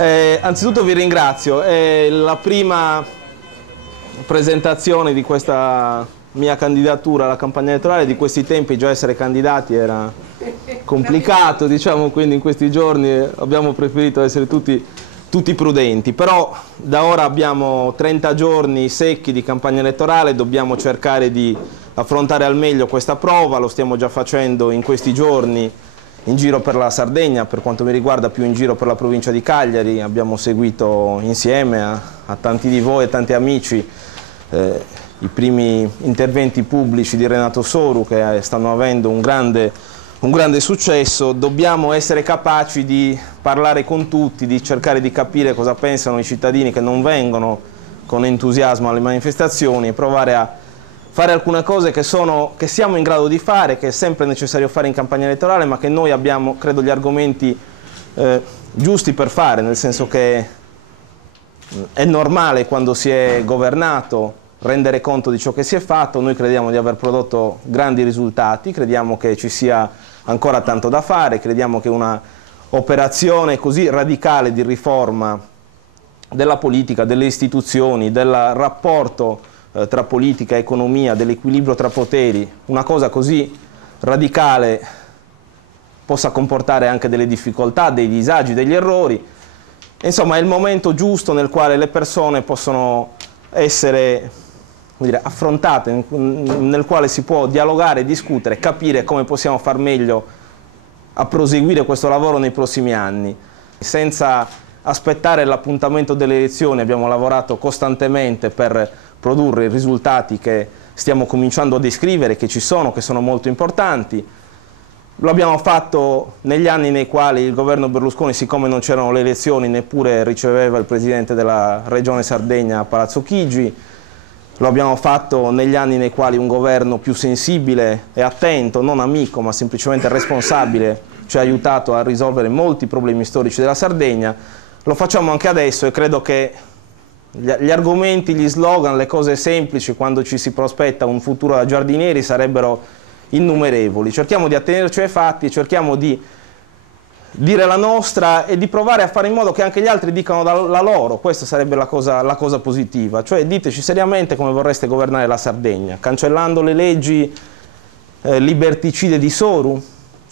Anzitutto vi ringrazio, è la prima presentazione di questa mia candidatura alla campagna elettorale. Di questi tempi già essere candidati era complicato, diciamo, quindi in questi giorni abbiamo preferito essere tutti prudenti, però da ora abbiamo 30 giorni secchi di campagna elettorale, dobbiamo cercare di affrontare al meglio questa prova, lo stiamo già facendo in questi giorni in giro per la Sardegna, per quanto mi riguarda più in giro per la provincia di Cagliari. Abbiamo seguito insieme a tanti di voi e tanti amici i primi interventi pubblici di Renato Soru, che stanno avendo un grande successo. Dobbiamo essere capaci di parlare con tutti, di cercare di capire cosa pensano i cittadini che non vengono con entusiasmo alle manifestazioni e provare a fare alcune cose che siamo in grado di fare, che è sempre necessario fare in campagna elettorale, ma che noi abbiamo, credo, gli argomenti giusti per fare, nel senso che è normale quando si è governato rendere conto di ciò che si è fatto. Noi crediamo di aver prodotto grandi risultati, crediamo che ci sia ancora tanto da fare, crediamo che una operazione così radicale di riforma della politica, delle istituzioni, del rapporto tra politica e economia, dell'equilibrio tra poteri, una cosa così radicale possa comportare anche delle difficoltà, dei disagi, degli errori. Insomma, è il momento giusto nel quale le persone possono essere, come dire, affrontate, nel quale si può dialogare, discutere, capire come possiamo far meglio a proseguire questo lavoro nei prossimi anni. Senza aspettare l'appuntamento delle elezioni abbiamo lavorato costantemente per produrre i risultati che stiamo cominciando a descrivere, che ci sono, che sono molto importanti. Lo abbiamo fatto negli anni nei quali il governo Berlusconi, siccome non c'erano le elezioni, neppure riceveva il presidente della regione Sardegna a Palazzo Chigi. Lo abbiamo fatto negli anni nei quali un governo più sensibile e attento, non amico ma semplicemente responsabile, ci ha aiutato a risolvere molti problemi storici della Sardegna. Lo facciamo anche adesso e credo che gli argomenti, gli slogan, le cose semplici quando ci si prospetta un futuro da giardinieri sarebbero innumerevoli. Cerchiamo di attenerci ai fatti, cerchiamo di dire la nostra e di provare a fare in modo che anche gli altri dicano la loro. Questa sarebbe la cosa positiva, cioè diteci seriamente come vorreste governare la Sardegna, cancellando le leggi liberticide di Soru.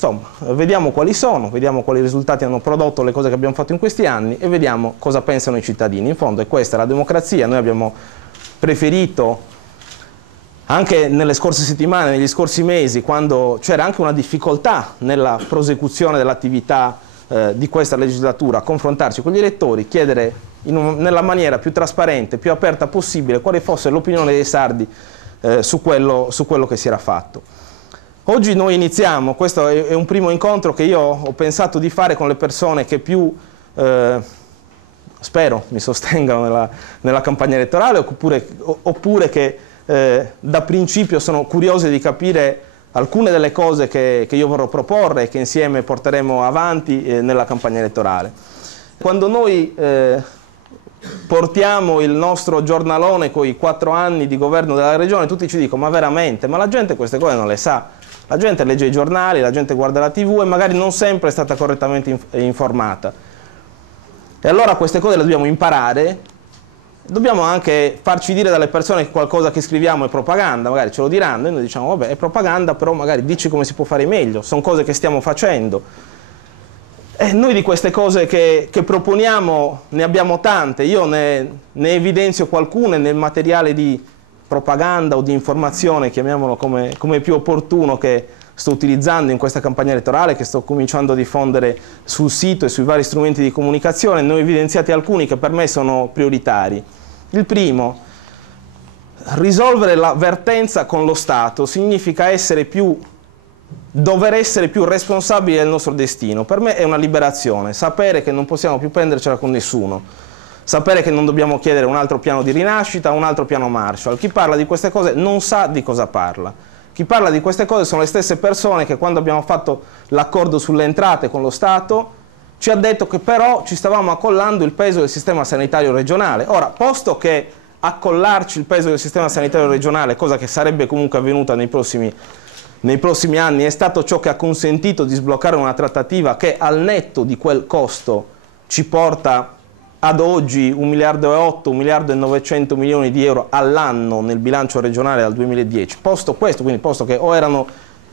Insomma, vediamo quali sono, vediamo quali risultati hanno prodotto le cose che abbiamo fatto in questi anni e vediamo cosa pensano i cittadini. In fondo è questa la democrazia. Noi abbiamo preferito, anche nelle scorse settimane, negli scorsi mesi, quando c'era anche una difficoltà nella prosecuzione dell'attività di questa legislatura, confrontarci con gli elettori, chiedere nella maniera più trasparente, più aperta possibile quale fosse l'opinione dei sardi su quello che si era fatto. Oggi noi iniziamo, questo è un primo incontro che io ho pensato di fare con le persone che più, spero, mi sostengano nella campagna elettorale, oppure che da principio sono curiose di capire alcune delle cose che io vorrò proporre e che insieme porteremo avanti nella campagna elettorale. Quando noi portiamo il nostro giornalone con i 4 anni di governo della regione, tutti ci dicono: ma veramente? Ma la gente queste cose non le sa. La gente legge i giornali, la gente guarda la TV e magari non sempre è stata correttamente informata. E allora queste cose le dobbiamo imparare, dobbiamo anche farci dire dalle persone che qualcosa che scriviamo è propaganda, magari ce lo diranno e noi diciamo: vabbè, è propaganda, però magari dici come si può fare meglio, sono cose che stiamo facendo. E noi di queste cose che proponiamo ne abbiamo tante, io ne evidenzio qualcune nel materiale di propaganda o di informazione, chiamiamolo come più opportuno, che sto utilizzando in questa campagna elettorale, che sto cominciando a diffondere sul sito e sui vari strumenti di comunicazione. Ne ho evidenziati alcuni che per me sono prioritari. Il primo: risolvere la vertenza con lo Stato significa dover essere più responsabili del nostro destino. Per me è una liberazione, sapere che non possiamo più prendercela con nessuno. Sapere che non dobbiamo chiedere un altro piano di rinascita, un altro piano Marshall. Chi parla di queste cose non sa di cosa parla. Chi parla di queste cose sono le stesse persone che, quando abbiamo fatto l'accordo sulle entrate con lo Stato, ci ha detto che però ci stavamo accollando il peso del sistema sanitario regionale. Ora, posto che accollarci il peso del sistema sanitario regionale, cosa che sarebbe comunque avvenuta nei prossimi anni, è stato ciò che ha consentito di sbloccare una trattativa che, al netto di quel costo, ci porta ad oggi 1,8 miliardi, 1,9 miliardi di euro all'anno nel bilancio regionale dal 2010. Posto questo, quindi posto che o erano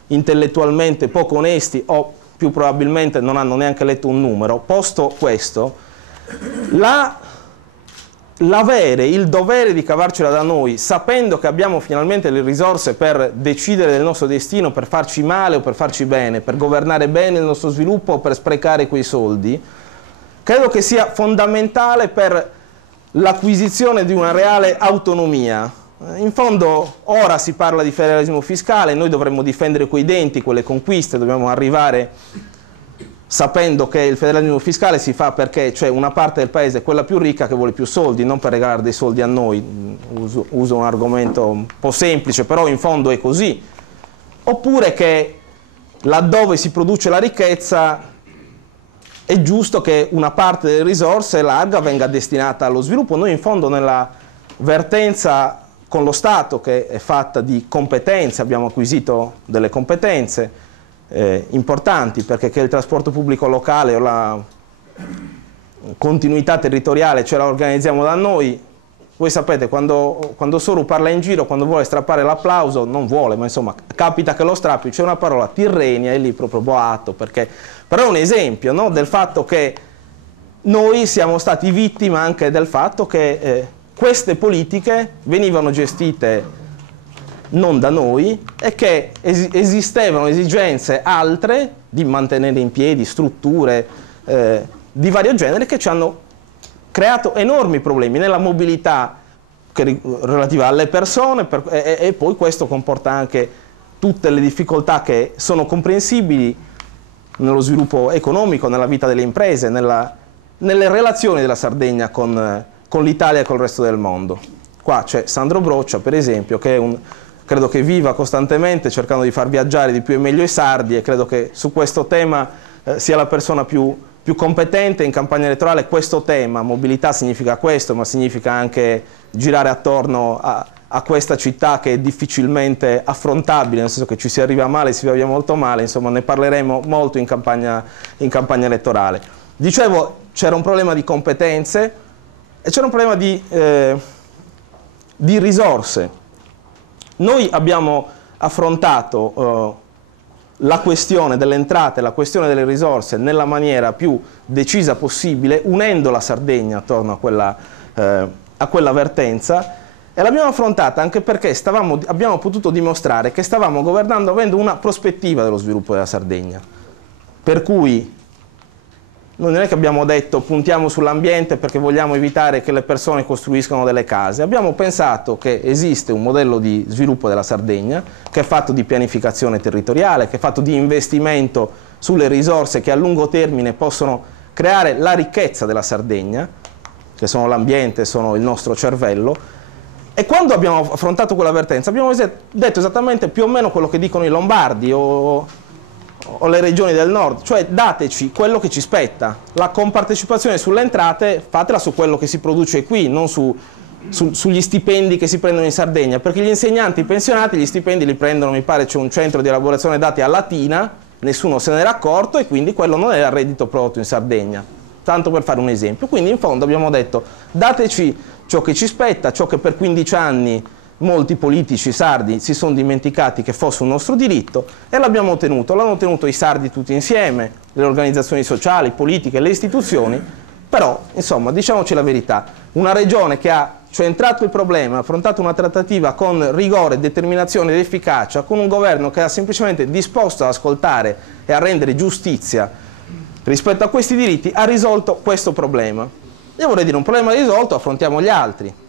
intellettualmente poco onesti o più probabilmente non hanno neanche letto un numero, posto questo, l'avere il dovere di cavarcela da noi, sapendo che abbiamo finalmente le risorse per decidere del nostro destino, per farci male o per farci bene, per governare bene il nostro sviluppo o per sprecare quei soldi, credo che sia fondamentale per l'acquisizione di una reale autonomia. In fondo ora si parla di federalismo fiscale, noi dovremmo difendere coi denti quelle conquiste, dobbiamo arrivare sapendo che il federalismo fiscale si fa perché c'è una parte del paese, quella più ricca, che vuole più soldi, non per regalare dei soldi a noi, uso un argomento un po' semplice, però in fondo è così. Oppure che laddove si produce la ricchezza è giusto che una parte delle risorse larga venga destinata allo sviluppo. Noi in fondo nella vertenza con lo Stato, che è fatta di competenze, abbiamo acquisito delle competenze importanti, perché che il trasporto pubblico locale o la continuità territoriale ce la organizziamo da noi. Voi sapete, quando Soru parla in giro, quando vuole strappare l'applauso, non vuole, ma insomma capita che lo strappi, c'è una parola Tirrenia e lì proprio boato, perché però è un esempio, no, del fatto che noi siamo stati vittime anche del fatto che queste politiche venivano gestite non da noi e che esistevano esigenze altre di mantenere in piedi strutture di vario genere che ci hanno creato enormi problemi nella mobilità relativa alle persone e poi questo comporta anche tutte le difficoltà che sono comprensibili nello sviluppo economico, nella vita delle imprese, nelle relazioni della Sardegna con l'Italia e con il resto del mondo. Qua c'è Sandro Broccia, per esempio, che è credo che viva costantemente cercando di far viaggiare di più e meglio i sardi, e credo che su questo tema sia la persona più competente in campagna elettorale. Questo tema, mobilità significa questo, ma significa anche girare attorno a questa città che è difficilmente affrontabile, nel senso che ci si arriva male, si va via molto male, insomma ne parleremo molto in campagna elettorale. Dicevo, c'era un problema di competenze e c'era un problema di risorse. Noi abbiamo affrontato la questione delle entrate, la questione delle risorse nella maniera più decisa possibile, unendo la Sardegna attorno a quella vertenza, e l'abbiamo affrontata anche perché abbiamo potuto dimostrare che stavamo governando avendo una prospettiva dello sviluppo della Sardegna. Per cui noi non è che abbiamo detto puntiamo sull'ambiente perché vogliamo evitare che le persone costruiscano delle case. Abbiamo pensato che esiste un modello di sviluppo della Sardegna che è fatto di pianificazione territoriale, che è fatto di investimento sulle risorse che a lungo termine possono creare la ricchezza della Sardegna, che sono l'ambiente, sono il nostro cervello. E quando abbiamo affrontato quella vertenza abbiamo detto esattamente più o meno quello che dicono i lombardi o le regioni del nord, cioè dateci quello che ci spetta, la compartecipazione sulle entrate fatela su quello che si produce qui, non sugli stipendi che si prendono in Sardegna, perché gli insegnanti pensionati gli stipendi li prendono, mi pare c'è un centro di elaborazione dati a Latina, nessuno se n'era accorto e quindi quello non era reddito prodotto in Sardegna, tanto per fare un esempio. Quindi in fondo abbiamo detto dateci ciò che ci spetta, ciò che per 15 anni molti politici sardi si sono dimenticati che fosse un nostro diritto, e l'abbiamo ottenuto. L'hanno ottenuto i sardi tutti insieme, le organizzazioni sociali, politiche, le istituzioni, però insomma diciamoci la verità, una regione che ha centrato il problema, ha affrontato una trattativa con rigore, determinazione ed efficacia, con un governo che ha semplicemente disposto ad ascoltare e a rendere giustizia rispetto a questi diritti, ha risolto questo problema. Io vorrei dire, un problema risolto, affrontiamo gli altri.